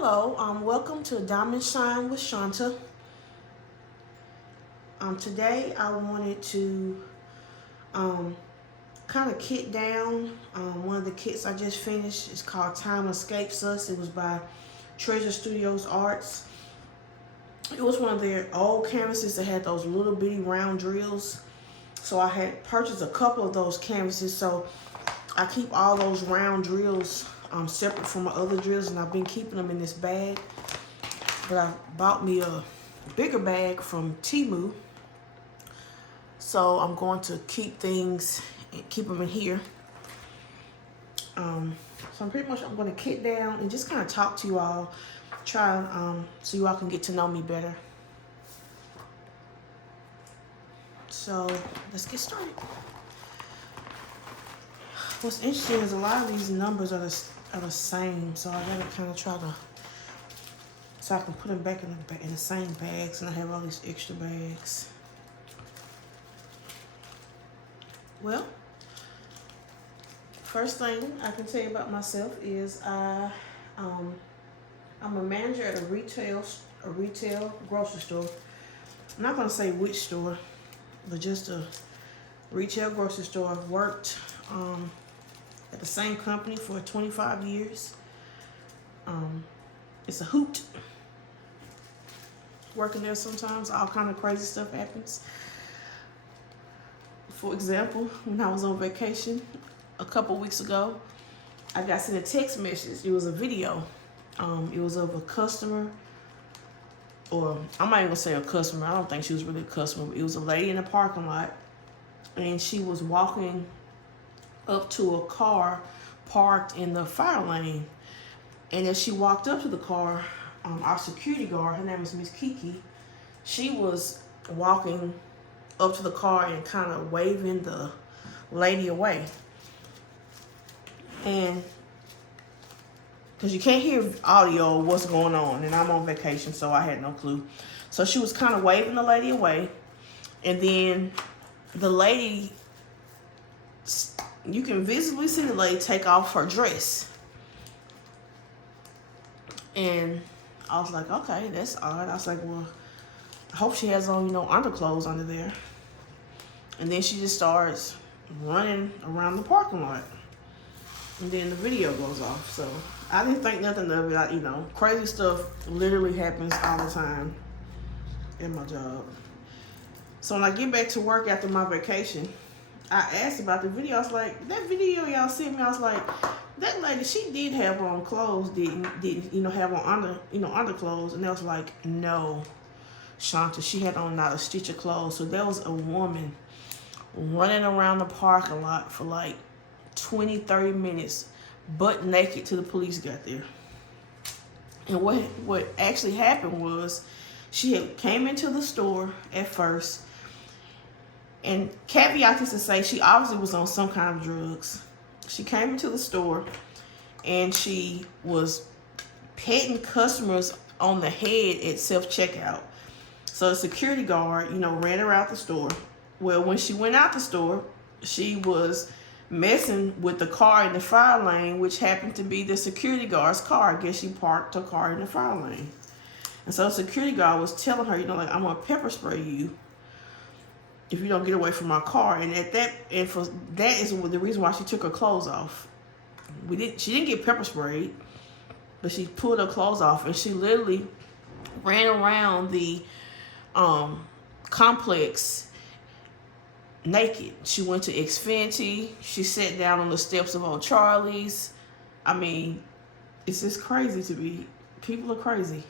Hello, welcome to Diamond Shine with Shanta. Today I wanted to kind of kit down one of the kits I just finished. It's called Time Escapes Us. It was by Treasure Studios Arts. It was one of their old canvases that had those little bitty round drills. So I had purchased a couple of those canvases. So I keep all those round drills separate from my other drills, and I've been keeping them in this bag. But I bought me a bigger bag from Temu. So I'm going to keep things and keep them in here. So I'm going to kit down and just kind of talk to you all, try so you all can get to know me better. So let's get started. What's interesting is a lot of these numbers are the same, so I gotta kind of try to, so I can put them back in the same bags, and I have all these extra bags. Well, first thing I can tell you about myself is I'm a manager at a retail grocery store. I'm not gonna say which store, but just a retail grocery store. I've worked at the same company for 25 years. It's a hoot working there. Sometimes all kind of crazy stuff happens. For example, when I was on vacation a couple weeks ago, I got sent a text message. It was a video. It was of a customer, or I'm not even gonna say a customer. I don't think she was really a customer. But it was a lady in the parking lot, and she was walking up to a car parked in the fire lane. And as she walked up to the car, our security guard, her name is Miss Kiki, she was walking up to the car and kind of waving the lady away. And because you can't hear audio of what's going on, and I'm on vacation, so I had no clue. So she was kind of waving the lady away, and then the lady, you can visibly see the lady take off her dress. And I was like, okay, that's odd. I was like, well, I hope she has on, underclothes under there. And then she just starts running around the parking lot. And then the video goes off. So I didn't think nothing of it. Crazy stuff literally happens all the time in my job. So when I get back to work after my vacation, I asked about the video. I was like, that video y'all sent me, I was like, that lady, she did have on clothes, didn't have on underclothes. And they was like, no, Shanta, she had on not a stitch of clothes. So there was a woman running around the parking lot for like 20, 30 minutes, butt naked, till the police got there. And what actually happened was, she had came into the store at first, and caveat is to say she obviously was on some kind of drugs. She came into the store and she was petting customers on the head at self-checkout. So the security guard, ran her out the store. Well, when she went out the store, she was messing with the car in the fire lane, which happened to be the security guard's car. I guess she parked her car in the fire lane. And so the security guard was telling her, I'm going to pepper spray you if you don't get away from my car. And that is the reason why she took her clothes off. She didn't get pepper sprayed, but she pulled her clothes off, and she literally ran around the complex naked. She went to Xfinity. She sat down on the steps of Old Charlie's. I mean, it's just crazy to me. People are crazy.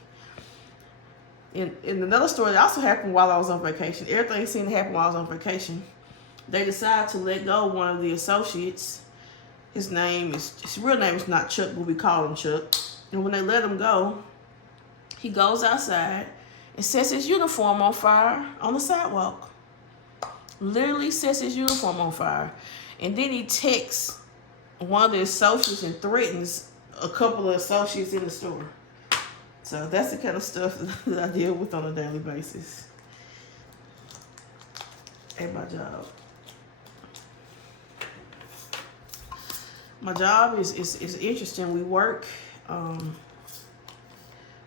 In another story that also happened while I was on vacation, everything seemed to happen while I was on vacation. They decided to let go one of the associates. His real name is not Chuck, but we call him Chuck. And when they let him go, he goes outside and sets his uniform on fire on the sidewalk. Literally sets his uniform on fire. And then he texts one of the associates and threatens a couple of associates in the store. So that's the kind of stuff that I deal with on a daily basis at my job. My job is interesting. We work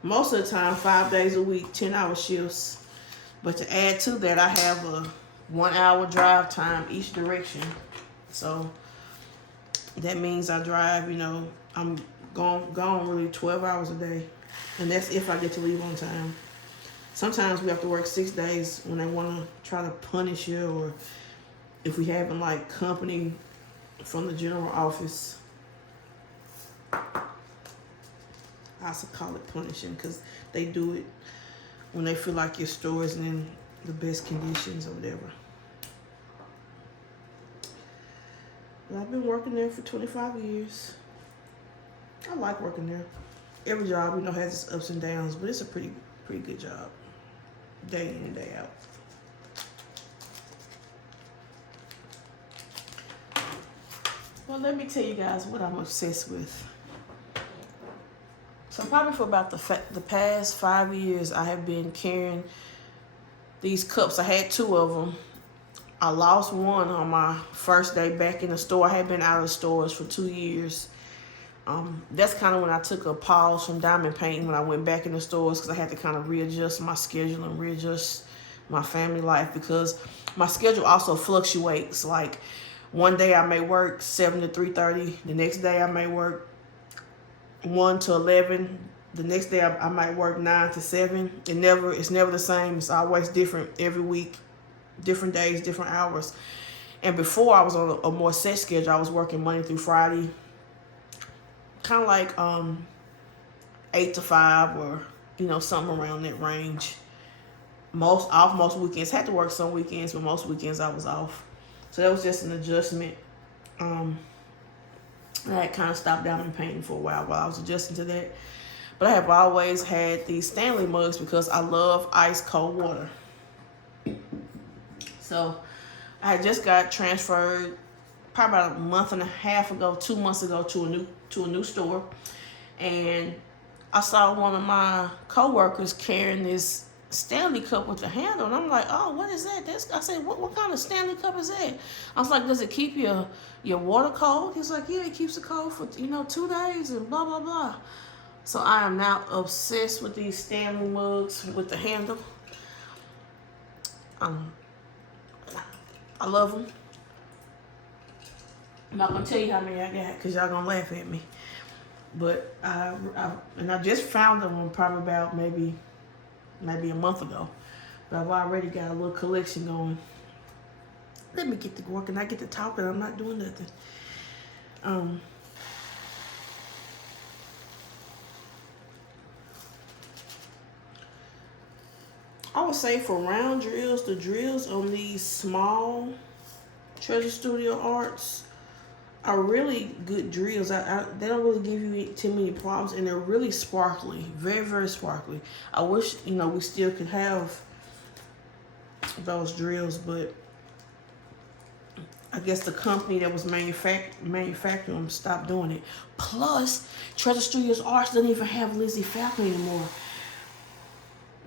most of the time 5 days a week, 10-hour shifts. But to add to that, I have a 1-hour drive time each direction. So that means I drive, I'm gone really 12 hours a day. And that's if I get to leave on time. Sometimes we have to work 6 days when they want to try to punish you, or if we having like company from the general office. I also call it punishing because they do it when they feel like your store isn't in the best conditions or whatever. But I've been working there for 25 years. I like working there. Every job, has its ups and downs, but it's a pretty good job, day in and day out. Well, let me tell you guys what I'm obsessed with. So probably for about the past 5 years, I have been carrying these cups. I had 2 of them. I lost one on my first day back in the store. I had been out of the stores for 2 years. That's kind of when I took a pause from diamond painting, when I went back in the stores, because I had to kind of readjust my schedule and readjust my family life, because my schedule also fluctuates. Like one day I may work 7 to 3:30. The next day I may work 1 to 11. The next day I might work 9 to 7. It's never the same. It's always different every week, different days, different hours. And before, I was on a more set schedule. I was working Monday through Friday, kind of like 8 to 5, or something around that range. Most weekends. Had to work some weekends, but most weekends I was off. So that was just an adjustment. I had kind of stopped diamond painting for a while I was adjusting to that. But I have always had these Stanley mugs because I love ice cold water. So I had just got transferred probably about a month and a half ago, 2 months ago, to a new store. And I saw one of my coworkers carrying this Stanley cup with the handle, and I'm like, oh, what is that? I said, what kind of Stanley cup is that? I was like, does it keep your water cold? He's like, yeah, it keeps it cold for 2 days and blah blah blah. So I am now obsessed with these Stanley mugs with the handle. I love them. I'm not gonna tell you how many I got because y'all gonna laugh at me. But I just found them probably about maybe a month ago. But I've already got a little collection going. Let me get to work and I get to talking. I'm not doing nothing. I would say for round drills, the drills on these small Treasure Studio Arts are really good drills. They don't really give you too many problems, and they're really sparkly, very, very sparkly. I wish, we still could have those drills, but I guess the company that was manufacturing them stopped doing it. Plus, Treasure Studio Arts doesn't even have Lizzie Falcon anymore.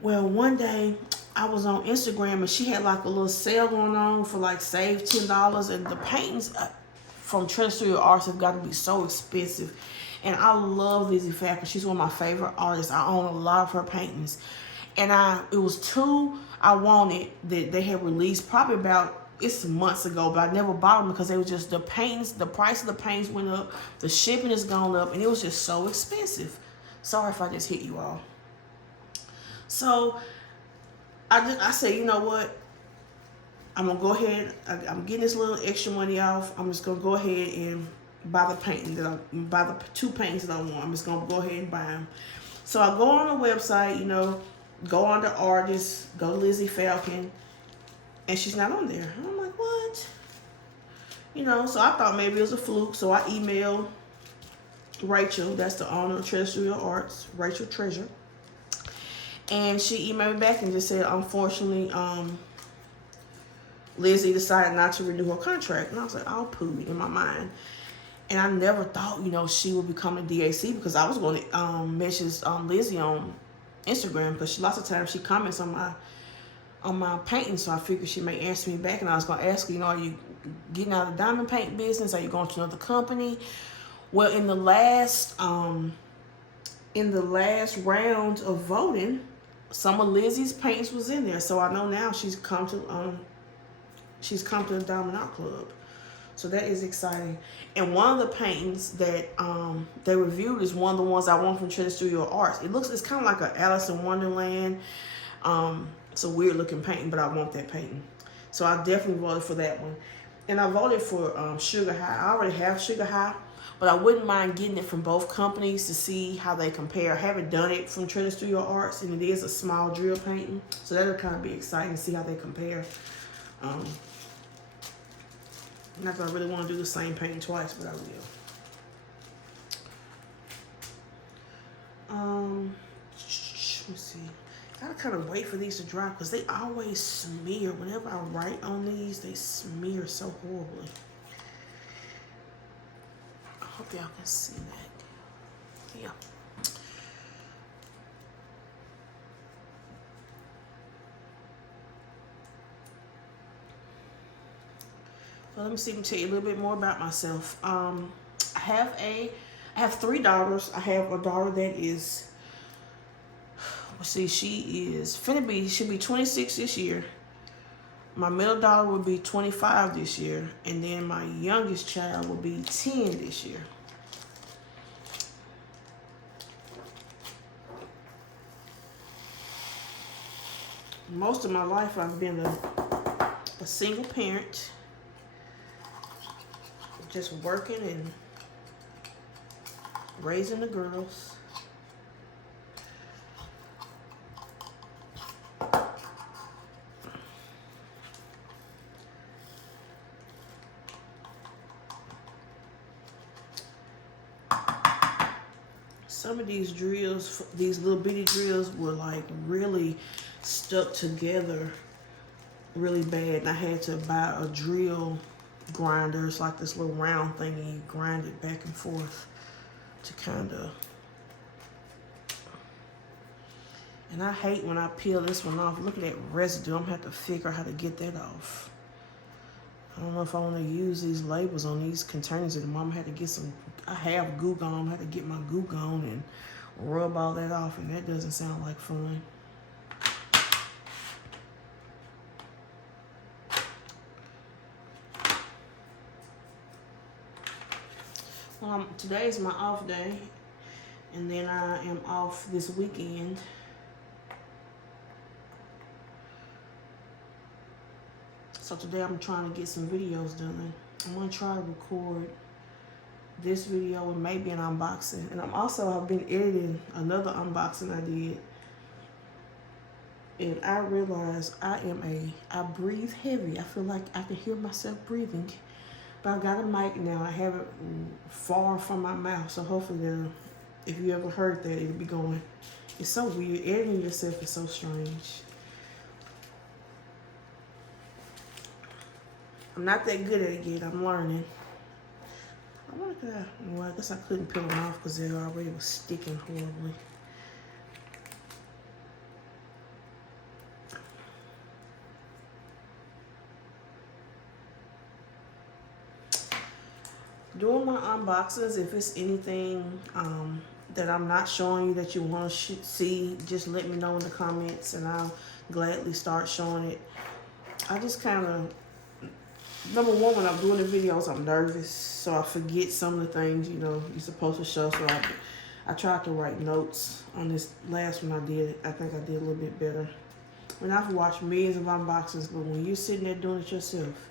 Well, one day I was on Instagram and she had like a little sale going on for like save $10, and the paintings from Treasure Studio Arts have got to be so expensive. And I love Lizzie Falcon. She's one of my favorite artists. I own a lot of her paintings. And it was 2 I wanted that they had released probably about, it's months ago, but I never bought them because they were just, the price of the paints went up, the shipping has gone up, and it was just so expensive. Sorry if I just hit you all. So I said, you know what? I'm going to go ahead. I'm getting this little extra money off. I'm just going to go ahead and buy the painting buy the 2 paintings that I want. I'm just going to go ahead and buy them. So I go on the website, go on the artist, go Lizzie Falcon, and she's not on there. And I'm like, what? So I thought maybe it was a fluke. So I emailed Rachel, that's the owner of Treasure Studio Arts, Rachel Treasure. And she emailed me back and just said, unfortunately, Lizzie decided not to renew her contract. And I was like, oh, poo, in my mind. And I never thought, she would become a DAC, because I was going to message Lizzie on Instagram, because lots of times she comments on my painting, so I figured she may answer me back. And I was going to ask her, are you getting out of the diamond paint business? Are you going to another company? Well, in the last in the last round of voting, some of Lizzie's paints was in there. So I know now she's come to the Diamond Art Club. So that is exciting. And one of the paintings that they reviewed is one of the ones I want from Trinity Studio Arts. It's kind of like an Alice in Wonderland. It's a weird looking painting, but I want that painting. So I definitely voted for that one. And I voted for Sugar High. I already have Sugar High, but I wouldn't mind getting it from both companies to see how they compare. I haven't done it from Trinity Studio Arts, and it is a small drill painting. So that'll kind of be exciting to see how they compare. Not that I really want to do the same painting twice, but I will. Let me see. Gotta kind of wait for these to dry because they always smear. Whenever I write on these, they smear so horribly. I hope y'all can see that. Yeah. Well, let me see. Let me tell you a little bit more about myself. I have 3 daughters. I have a daughter that is, let's see, she'll be 26 this year. My middle daughter will be 25 this year, and then my youngest child will be 10 this year. Most of my life, I've been a single parent. Just working and raising the girls. Some of these drills, these little bitty drills were like really stuck together really bad, and I had to buy a drill grinder. It's like this little round thing, and you grind it back and forth to kind of. And I hate when I peel this one off. Look at that residue. I'm gonna have to figure out how to get that off. I don't know if I want to use these labels on these containers anymore. I'm gonna have to get some. I have Goo Gone. I'm gonna have to get my Goo Gone and rub all that off, and that doesn't sound like fun. Today is my off day, and then I am off this weekend. So today I'm trying to get some videos done. I'm gonna try to record this video and maybe an unboxing. And I've been editing another unboxing I did. And I realized I breathe heavy. I feel like I can hear myself breathing. But I've got a mic now. I have it far from my mouth. So hopefully, if you ever heard that, it'll be going. It's so weird. Editing yourself is so strange. I'm not that good at it yet. I'm learning. I guess I couldn't peel them off because they already was sticking horribly. Doing my unboxings, if it's anything that I'm not showing you that you want to see, just let me know in the comments and I'll gladly start showing it. I just kind of, number one, when I'm doing the videos, I'm nervous, so I forget some of the things, you're supposed to show. So I tried to write notes on this last one I did. I think I did a little bit better. And I've watched millions of unboxings, but when you're sitting there doing it yourself,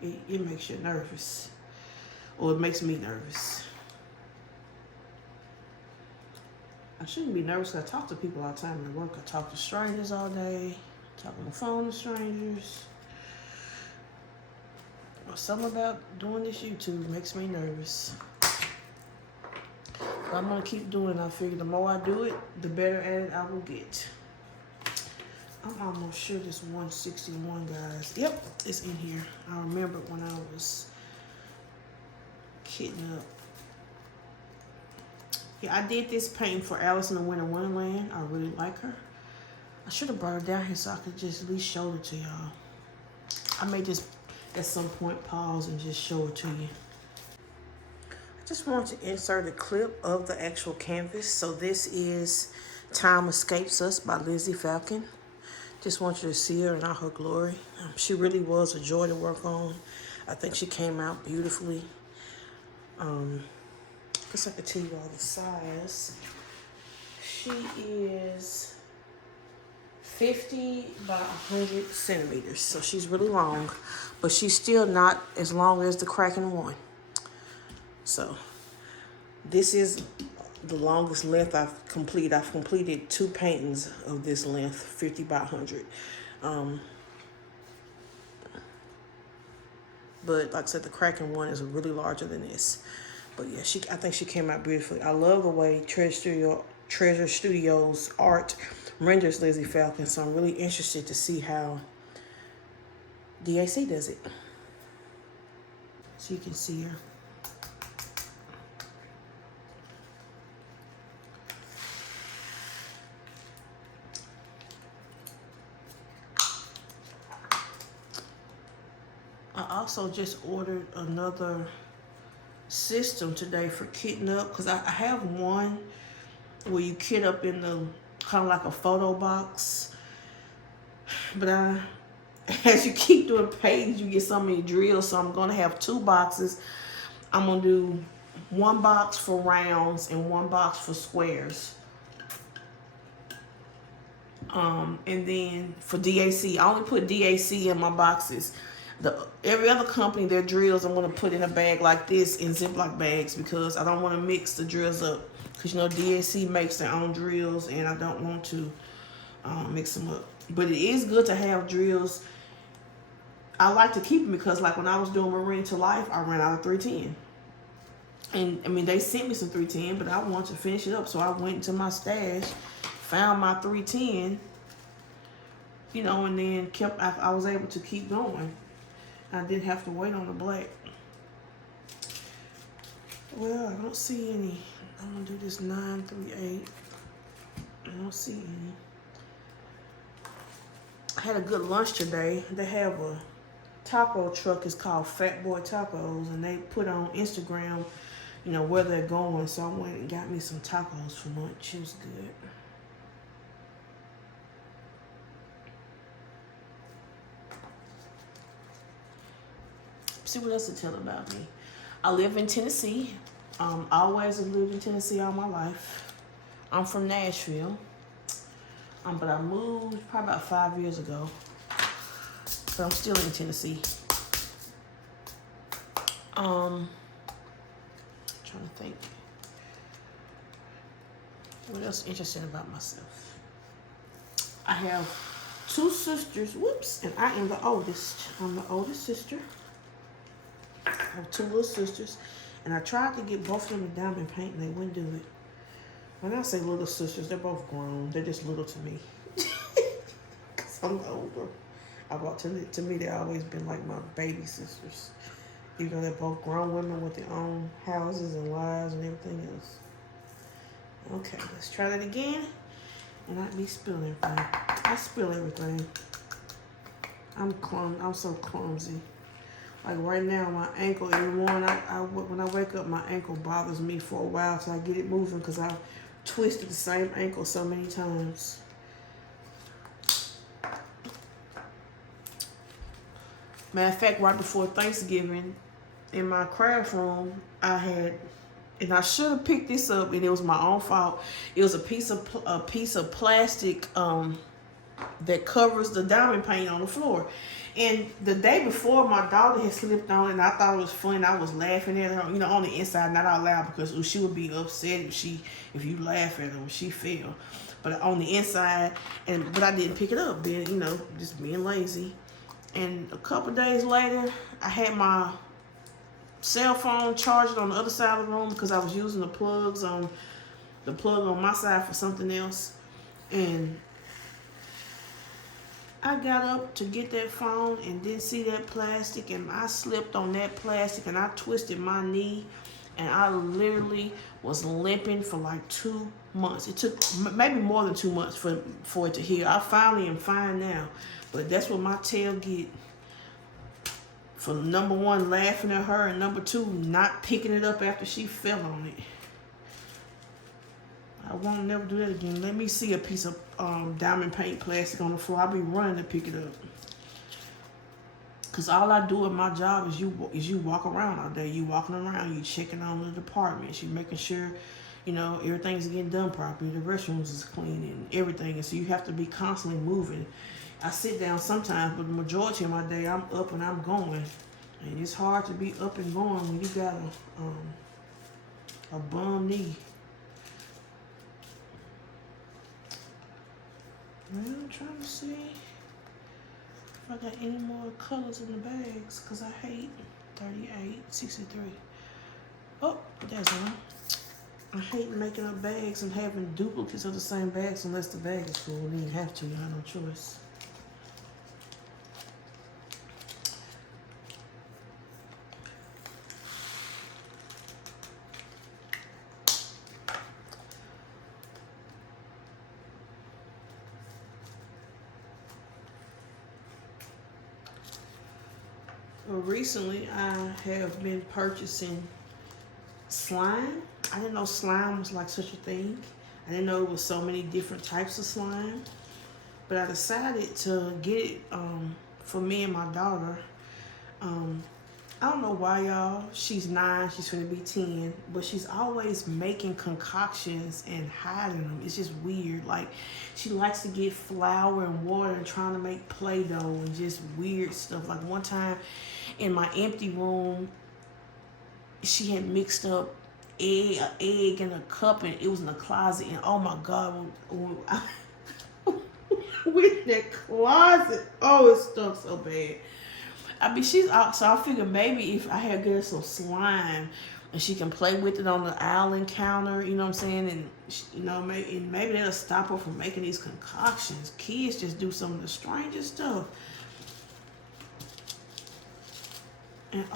it makes you nervous. Or it makes me nervous. I shouldn't be nervous because I talk to people all the time at work. I talk to strangers all day. Talk on the phone to strangers. Or something about doing this YouTube makes me nervous. But I'm going to keep doing it. I figure the more I do it, the better at it I will get. I'm almost sure this 161, guys. Yep, it's in here. I remember when I was kitting up. Yeah, I did this painting for Alice in the Winter Wonderland. I really like her. I should have brought her down here so I could just at least show it to y'all. I may just at some point pause and just show it to you. I Just want to insert a clip of the actual canvas. So this is Time Escapes Us by Lizzie Falcon. Just want you to see her in all her glory. She really was a joy to work on. I think she came out beautifully. Guess I could tell you all the size. She is 50 by 100 centimeters. So she's really long, but she's still not as long as the Kraken one. So this is the longest length I've completed. I've completed 2 paintings of this length, 50 by 100. But like I said, the Kraken one is really larger than this. But yeah, I think she came out beautifully. I love the way Treasure Studios art renders Lizzie Falcon. So I'm really interested to see how DAC does it. So you can see her. I also just ordered another system today for kitting up, because I have one where you kit up in the kind of like a photo box, but as you keep doing paintings, you get so many drills, so I'm gonna have 2 boxes. I'm gonna do 1 box for rounds and 1 box for squares. And then for DAC, I only put DAC in my boxes. Every other company, their drills I'm going to put in a bag like this in Ziploc bags, because I don't want to mix the drills up. Because, you know, DAC makes their own drills, and I don't want to mix them up. But it is good to have drills. I like to keep them because, like, when I was doing Marine to Life, I ran out of 310. And, I mean, they sent me some 310, but I wanted to finish it up. So I went into my stash, found my 310, you know, and then I was able to keep going. I didn't have to wait on the black. Well, I don't see any. I'm gonna do this 938. I don't see any. I had a good lunch today. They have a taco truck. It's called Fat Boy Tacos, and they put on Instagram, you know, where they're going. So I went and got me some tacos for lunch. It was good. See what else to tell about me. I live in Tennessee. Always have lived in Tennessee all my life. I'm from Nashville. But I moved probably about 5 years ago. But I'm still in Tennessee. Trying to think. What else interesting about myself? I have 2 sisters. Whoops. And I am the oldest. I'm the oldest sister. I have 2 little sisters, and I tried to get both of them to diamond paint, and they wouldn't do it. When I say little sisters, they're both grown. They're just little to me. Because I'm older. To me, they've always been like my baby sisters. Even though they're both grown women with their own houses and lives and everything else. Okay, let's try that again. And not me spilling everything. I spill everything. I'm so clumsy. Like right now, my ankle, every morning, when I wake up, my ankle bothers me for a while till I get it moving, because I've twisted the same ankle so many times. Matter of fact, right before Thanksgiving, in my craft room, and I should have picked this up, and it was my own fault. It was a piece of plastic that covers the diamond paint on the floor. And the day before, my daughter had slipped on it, and I thought it was funny. I was laughing at her, you know, on the inside, not out loud, because she would be upset if you laugh at her when she fell. But on the inside, but I didn't pick it up, just being lazy. And a couple days later, I had my cell phone charged on the other side of the room, because I was using the plug on my side for something else. And I got up to get that phone and didn't see that plastic, and I slipped on that plastic, and I twisted my knee, and I literally was limping for like 2 months. It took maybe more than 2 months for it to heal. I finally am fine now, but that's what my tail get For number one, laughing at her, and number two, not picking it up after she fell on it. I won't never do that again. Let me see a piece of diamond paint plastic on the floor. I'll be running to pick it up. Cause all I do at my job is you walk around all day. You walking around, you checking on the departments, you making sure, you know, everything's getting done properly. The restrooms is clean and everything. And so you have to be constantly moving. I sit down sometimes, but the majority of my day I'm up and I'm going. And it's hard to be up and going when you got a bum knee. Well, I'm trying to see if I got any more colors in the bags, because I hate 38, 63. Oh, there's one. I hate making up bags and having duplicates of the same bags unless the bag is full. Then you have to, you have no choice. Well, recently I have been purchasing slime. I didn't know slime was like such a thing. I didn't know there was so many different types of slime. But I decided to get it for me and my daughter. I don't know why, y'all. She's 9, she's gonna be 10, but she's always making concoctions and hiding them. It's just weird. Like, she likes to get flour and water and trying to make Play-Doh and just weird stuff. Like, one time in my empty room, she had mixed up an egg in a cup, and it was in the closet. And oh my God, with that closet, oh, it stunk so bad. I mean, she's out, so I figured maybe if I had get her some slime and she can play with it on the island counter, you know what I'm saying? And, you know, maybe that'll stop her from making these concoctions. Kids just do some of the strangest stuff. And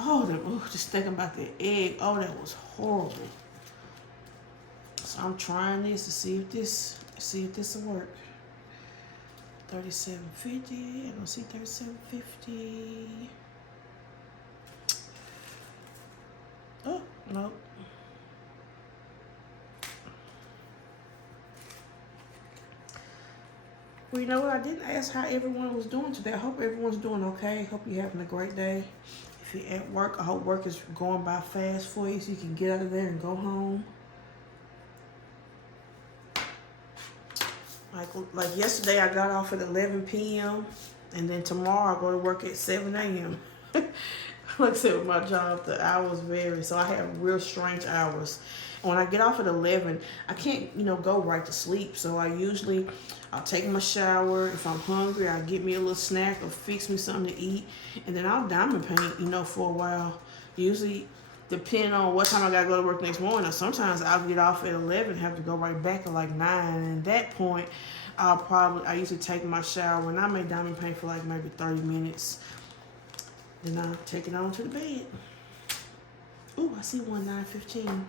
just thinking about the egg, oh, that was horrible. So I'm trying this to see if this will work. $37.50. I don't see $37.50. Oh, no. Well, you know what? I didn't ask how everyone was doing today. I hope everyone's doing okay. Hope you're having a great day. If you're at work, I hope work is going by fast for you so you can get out of there and go home. Like yesterday, I got off at 11 p.m. and then tomorrow I go to work at 7 a.m. Like I said, with my job, the hours vary, so I have real strange hours. And when I get off at 11, I can't, you know, go right to sleep. So I'll take my shower. If I'm hungry, I'll get me a little snack or fix me something to eat, and then I'll diamond paint, you know, for a while. Usually, depending on what time I gotta go to work next morning, or sometimes I'll get off at 11 and have to go right back at like 9. And at that point, I usually take my shower and I may diamond paint for like maybe 30 minutes. Then I'll take it on to the bed. Ooh, I see one 9:15.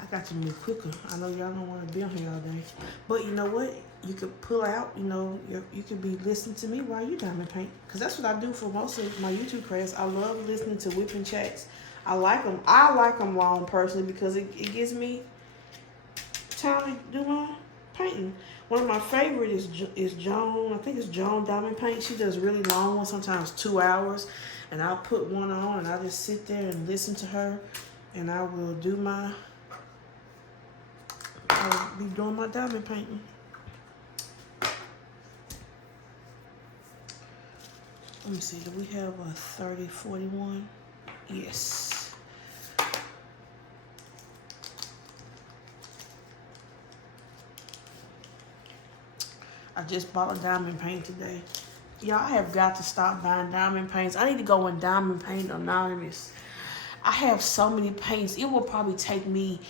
I got to move quicker. I know y'all don't want to be on here all day. But you know what? You could pull out, you know, you could be listening to me while you diamond paint. Because that's what I do for most of my YouTube prayers. I love listening to whipping chats. I like them. I like them long personally because it gives me time to do my painting. One of my favorites is Joan. I think it's Joan Diamond Paint. She does really long ones, sometimes 2 hours. And I'll put one on and I'll just sit there and listen to her. And I will I'll be doing my diamond painting. Let me see, do we have a 3041? Yes. I just bought a diamond paint today. Y'all have got to stop buying diamond paints. I need to go in Diamond Paint Anonymous. I have so many paints. It will probably take me,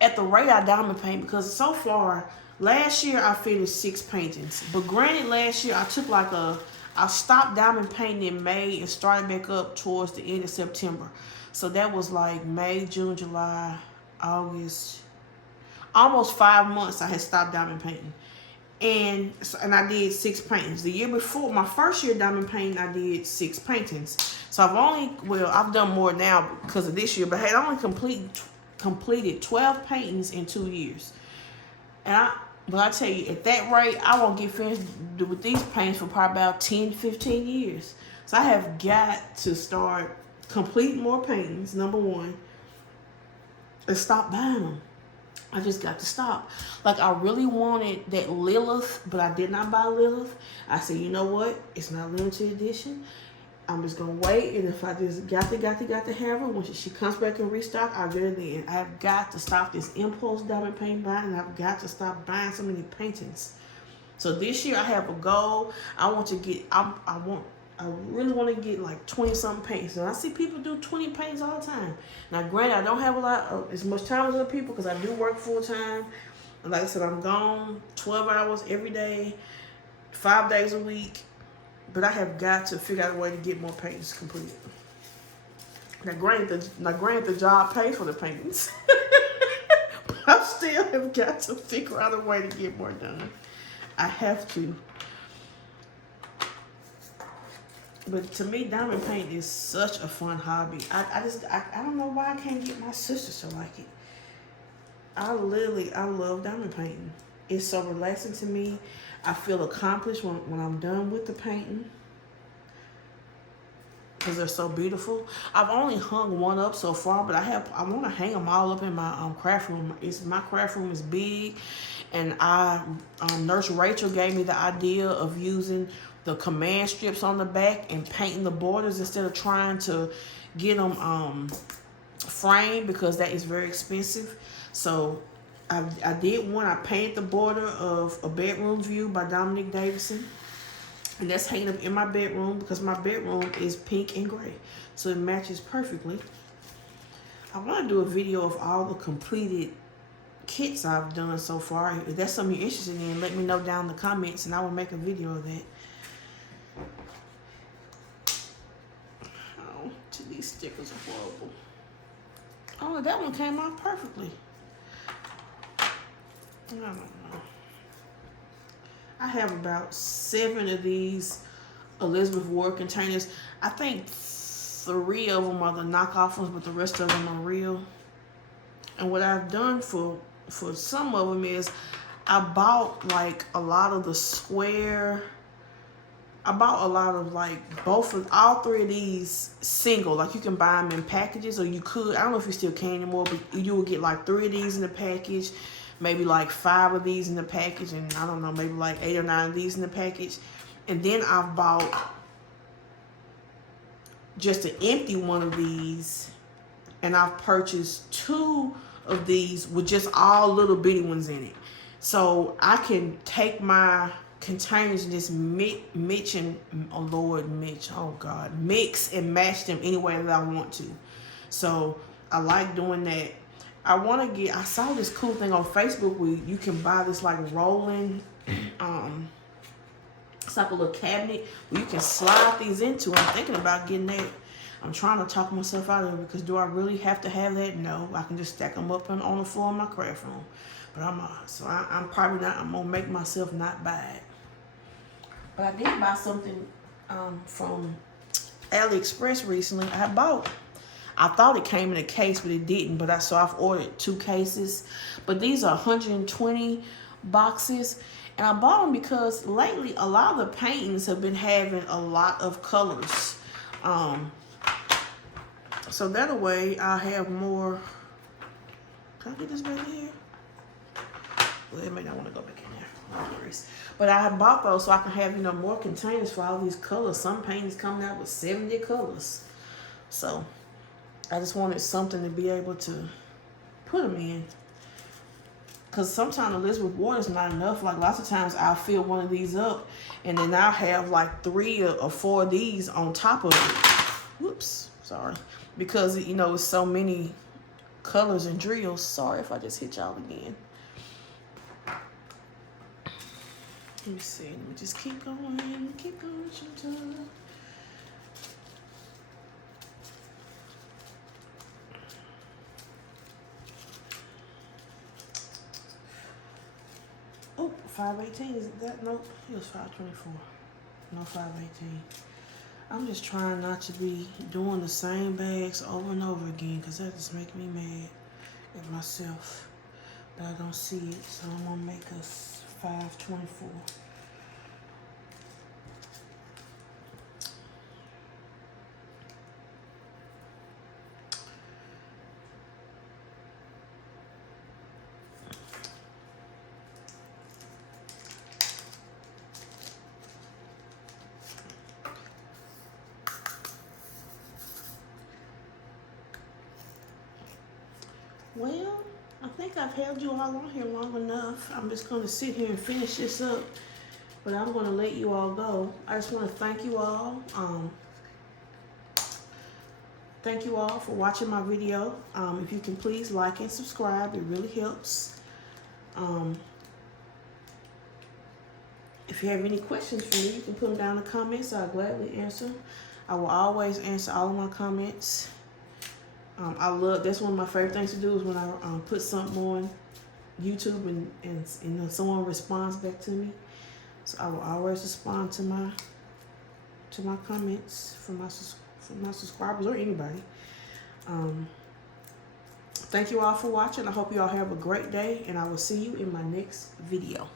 at the rate I diamond paint, because so far, last year I finished 6 paintings. But granted, last year I took I stopped diamond painting in May and started back up towards the end of September. So that was like May, June, July, August. Almost 5 months I had stopped diamond painting. And I did 6 paintings. The year before, my first year diamond painting, I did 6 paintings. So I've done more now because of this year, but I had only completed 12 paintings in 2 years. But I tell you, at that rate, I won't get finished with these paintings for probably about 10, 15 years. So I have got to start completing more paintings, number one, and stop buying them. I just got to stop. Like, I really wanted that Lilith, but I did not buy Lilith. I said, you know what? It's not limited edition. I'm just going to wait. And if I just got to have her, when she comes back and restock, I'll get her then. I've got to stop this impulse diamond paint buying, and I've got to stop buying so many paintings. So this year I have a goal. I really want to get like 20-something paintings. And I see people do 20 paintings all the time. Now, granted, I don't have as much time as other people because I do work full time. And like I said, I'm gone 12 hours every day, 5 days a week. But I have got to figure out a way to get more paintings completed. Now, granted, the job pays for the paintings. But I still have got to figure out a way to get more done. I have to. But to me, diamond paint is such a fun hobby. I don't know why I can't get my sisters to like it. I love diamond painting. It's so relaxing to me. I feel accomplished when I'm done with the painting because they're so beautiful. I've only hung one up so far, but I want to hang them all up in my craft room. My craft room is big, and Nurse Rachel gave me the idea of using the command strips on the back and painting the borders instead of trying to get them framed, because that is very expensive. So I did one. I painted the border of A Bedroom View by Dominic Davison. And that's hanging up in my bedroom because my bedroom is pink and gray. So it matches perfectly. I want to do a video of all the completed kits I've done so far. If that's something you're interested in, let me know down in the comments and I will make a video of that. Oh, these stickers are horrible. Oh, that one came out perfectly. I don't know. I have about 7 of these Elizabeth Ward containers. I think 3 of them are the knockoff ones, but the rest of them are real. And what I've done for some of them is I bought like a lot of the square. I bought a lot of like all 3 of these single. Like you can buy them in packages, or you could. I don't know if you still can anymore, but you will get like 3 of these in the package. Maybe like 5 of these in the package, and I don't know, maybe like 8 or 9 of these in the package. And then I've bought just an empty one of these, and I've purchased 2 of these with just all little bitty ones in it. So I can take my containers and just mix and match them any way that I want to. So I like doing that. I saw this cool thing on Facebook where you can buy this like rolling, it's like a little cabinet where you can slide these into. I'm thinking about getting that. I'm trying to talk myself out of it because do I really have to have that? No, I can just stack them up on the floor in my craft room. But I'm probably not, I'm gonna make myself not buy it. But I did buy something from AliExpress recently. I thought it came in a case, but it didn't. But I've ordered 2 cases. But these are 120 boxes. And I bought them because lately a lot of the paintings have been having a lot of colors. So that way I'll have more. Can I get this back in here? Well, it may not want to go back in there. No worries. But I bought those so I can have, more containers for all these colors. Some paintings coming out with 70 colors. So I just wanted something to be able to put them in. Because sometimes Elizabeth Ward is not enough. Like lots of times I'll fill one of these up and then I'll have like 3 or 4 of these on top of it. Whoops, sorry. Because, it's so many colors and drills. Sorry if I just hit y'all again. Let me see. Let me just keep going. Sometimes. Oh, 518, is that? Nope, it was 524. No, 518. I'm just trying not to be doing the same bags over and over again because that just makes me mad at myself. But I don't see it, so I'm gonna make us 524. Well, I think I've held you all on here long enough. I'm just going to sit here and finish this up, but I'm going to let you all go. I just want to thank you all. Thank you all for watching my video. If you can please like and subscribe, it really helps. If you have any questions for me, you can put them down in the comments. I'll gladly answer. I will always answer all of my comments. That's one of my favorite things to do is when I put something on YouTube and you know, someone responds back to me. So I will always respond to my comments from my subscribers or anybody. Thank you all for watching. I hope you all have a great day, and I will see you in my next video.